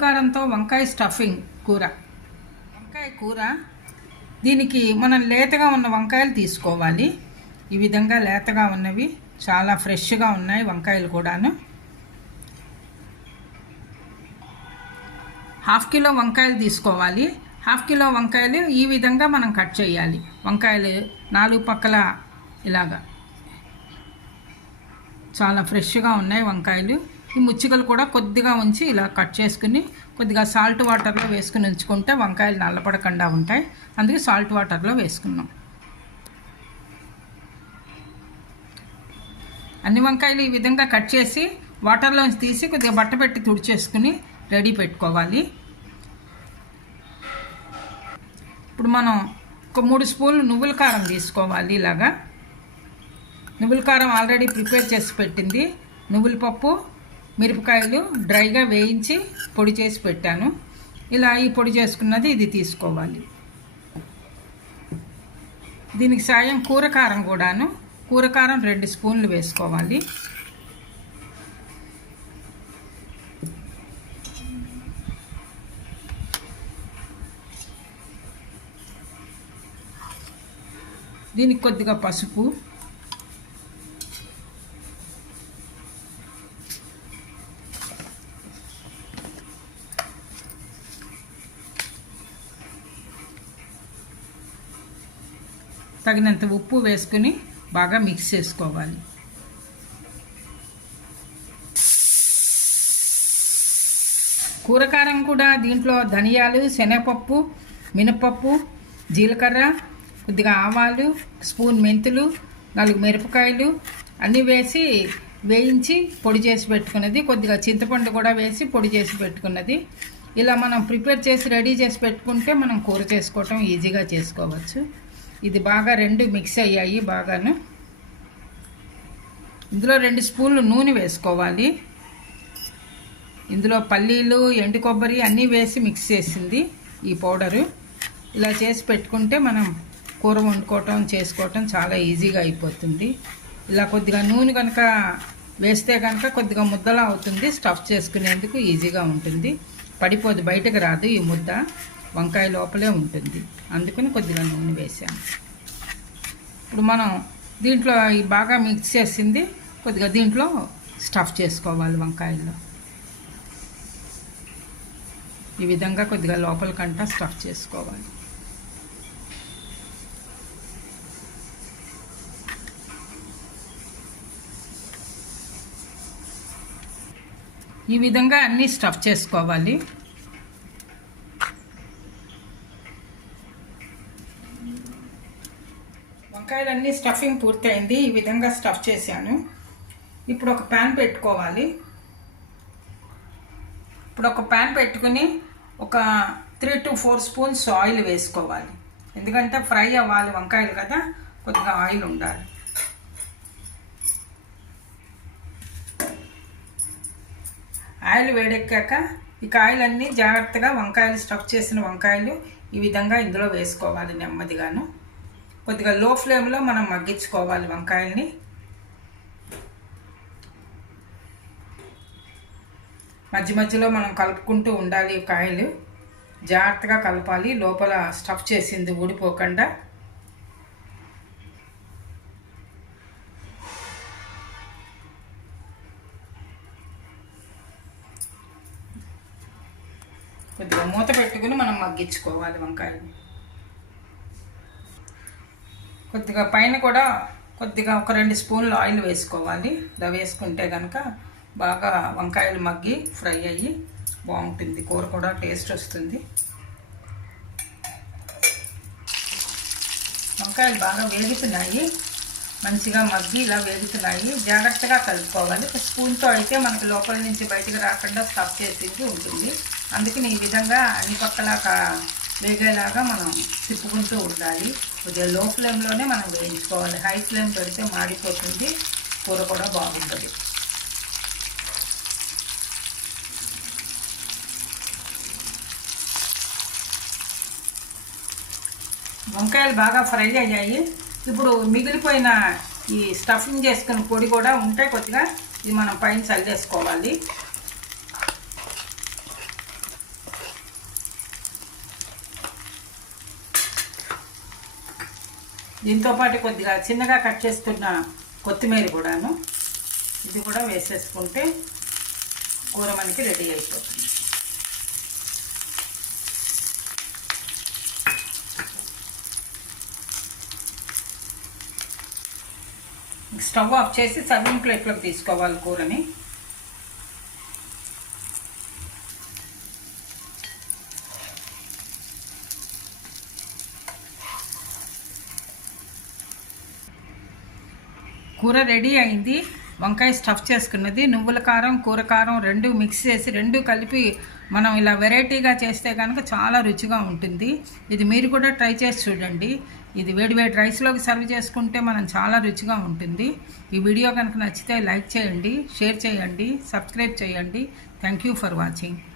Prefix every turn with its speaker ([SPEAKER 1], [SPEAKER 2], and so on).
[SPEAKER 1] కారంతో వంకాయ స్టఫింగ్ కూర. వంకాయ కూర దీనికి మనం లేతగా ఉన్న వంకాయలు తీసుకోవాలి. ఈ విధంగా లేతగా ఉన్నవి చాలా ఫ్రెష్గా ఉన్నాయి వంకాయలు కూడాను. హాఫ్ కిలో వంకాయలు తీసుకోవాలి. హాఫ్ కిలో వంకాయలు ఈ విధంగా మనం కట్ చేయాలి. వంకాయలు నాలుగు పక్కల ఇలాగా. చాలా ఫ్రెష్గా ఉన్నాయి వంకాయలు. ఈ ముచ్చికలు కూడా కొద్దిగా ఉంచి ఇలా కట్ చేసుకుని కొద్దిగా సాల్ట్ వాటర్లో వేసుకుని ఉంచుకుంటే వంకాయలు నల్లపడకుండా ఉంటాయి. అందుకే సాల్ట్ వాటర్లో వేసుకున్నాం. అన్ని వంకాయలు ఈ విధంగా కట్ చేసి వాటర్లోంచి తీసి కొద్దిగా బట్ట పెట్టి తుడిచేసుకుని రెడీ పెట్టుకోవాలి. ఇప్పుడు మనం ఒక మూడు స్పూన్లు నువ్వుల కారం తీసుకోవాలి ఇలాగా. నువ్వుల కారం ఆల్రెడీ ప్రిపేర్ చేసి పెట్టింది. నువ్వుల పప్పు మిరపకాయలు డ్రైగా వేయించి పొడి చేసి పెట్టాను. ఇలా ఈ పొడి చేసుకున్నది ఇది తీసుకోవాలి. దీనికి సాయం కూరకారం కూడాను. కూరకారం రెండు స్పూన్లు వేసుకోవాలి. దీనికి కొద్దిగా పసుపు. తగినంత ఉప్పు వేసుకుని బాగా మిక్స్ చేసుకోవాలి. కూరకారం కూడా దీంట్లో ధనియాలు శనగపప్పు మినపప్పు జీలకర్ర కొద్దిగా ఆవాలు స్పూన్ మెంతులు నాలుగు మిరపకాయలు అన్నీ వేసి వేయించి పొడి చేసి పెట్టుకున్నది. కొద్దిగా చింతపండు కూడా వేసి పొడి చేసి పెట్టుకున్నది. ఇలా మనం ప్రిపేర్ చేసి రెడీ చేసి పెట్టుకుంటే మనం కూర చేసుకోవటం ఈజీగా చేసుకోవచ్చు. ఇది బాగా రెండు మిక్స్ అయ్యాయి బాగాను. ఇందులో రెండు స్పూన్లు నూనె వేసుకోవాలి. ఇందులో పల్లీలు ఎండు కొబ్బరి అన్నీ వేసి మిక్స్ చేసింది ఈ పౌడరు. ఇలా చేసి పెట్టుకుంటే మనం కూర వండుకోవటం చేసుకోవటం చాలా ఈజీగా అయిపోతుంది. ఇలా కొద్దిగా నూనె కనుక వేస్తే కనుక కొద్దిగా ముద్దలా అవుతుంది. స్టఫ్ చేసుకునేందుకు ఈజీగా ఉంటుంది. పడిపోదు బయటకు రాదు ఈ ముద్ద. వంకాయ లోపలే ఉంటుంది. అందుకని కొద్దిగా నూనె వేసాము ఇప్పుడు మనం దీంట్లో బాగా మిక్స్ చేసింది కొద్దిగా దీంట్లో స్టఫ్ చేసుకోవాలి వంకాయల్లో. ఈ విధంగా కొద్దిగా లోపలికంటా స్టఫ్ చేసుకోవాలి. ఈ విధంగా అన్నీ స్టఫ్ చేసుకోవాలి. వంకాయలన్నీ స్టఫింగ్ పూర్తయింది. ఈ విధంగా స్టఫ్ చేశాను. ఇప్పుడు ఒక ప్యాన్ పెట్టుకోవాలి. ఇప్పుడు ఒక ప్యాన్ పెట్టుకుని ఒక three to four spoons oil వేసుకోవాలి. ఎందుకంటే ఫ్రై అవ్వాలి వంకాయలు కదా కొద్దిగా ఆయిల్ ఉండాలి. ఆయిల్ వేడెక్కాక ఈ కాయలన్నీ జాగ్రత్తగా వంకాయలు స్టఫ్ చేసిన వంకాయలు ఈ విధంగా ఇందులో వేసుకోవాలి నెమ్మదిగాను. కొద్దిగా లో ఫ్లేమ్లో మనం మగ్గించుకోవాలి వంకాయల్ని. మధ్య మధ్యలో మనం కలుపుకుంటూ ఉండాలి కాయలు. జాగ్రత్తగా కలపాలి. లోపల స్టఫ్ చేసింది ఊడిపోకుండా. కొద్దిగా మూత పెట్టుకుని మనం మగ్గించుకోవాలి వంకాయలు కొద్దిగా పైన కూడా కొద్దిగా ఒక రెండు స్పూన్లు ఆయిల్ వేసుకోవాలి. ఇలా వేసుకుంటే కనుక బాగా వంకాయలు మగ్గి ఫ్రై అయ్యి బాగుంటుంది. కూర కూడా టేస్ట్ వస్తుంది. వంకాయలు బాగా వేగుతున్నాయి. మంచిగా మగ్గి ఇలా వేగుతున్నాయి. జాగ్రత్తగా కలుపుకోవాలి. స్పూన్తో అయితే మనకు లోపల నుంచి బయటకు రాకుండా స్టఫ్ చేసింది ఉంటుంది. అందుకని ఈ విధంగా అన్ని పక్కల వేగేలాగా మనం తిప్పుకుంటూ ఉండాలి. కొద్దిగా లో ఫ్లేమ్లోనే మనం వేయించుకోవాలి. హై ఫ్లేమ్ పెడితే మాడిపోతుంది. కూర కూడా బాగుంటుంది. వంకాయలు బాగా ఫ్రై అయ్యాయి. ఇప్పుడు మిగిలిపోయిన ఈ స్టఫింగ్ చేసుకున్న పొడి కూడా ఉంటే కొద్దిగా ఇది మనం పైన చల్లేసుకోవాలి. దీంతో పాటు కొద్దిగా చిన్నగా కట్ చేసుకున్న కొత్తిమీర కూడాను ఇది కూడా వేసేసుకుంటే కూర మనకి రెడీ అయిపోతుంది. స్టవ్ ఆఫ్ చేసి సర్వింగ్ ప్లేట్లోకి తీసుకోవాలి కూరని. కూర రెడీ అయింది. వంకాయ స్టఫ్ చేసుకున్నది. నువ్వుల కారం కూర కారం రెండు మిక్స్ చేసి రెండు కలిపి మనం ఇలా వెరైటీగా చేస్తే కనుక చాలా రుచిగా ఉంటుంది. ఇది మీరు కూడా ట్రై చేసి చూడండి. ఇది వేడివేడి రైస్లోకి సర్వ్ చేసుకుంటే మనం చాలా రుచిగా ఉంటుంది. ఈ వీడియో కనుక నచ్చితే లైక్ చేయండి షేర్ చేయండి సబ్స్క్రైబ్ చేయండి. Thank you for watching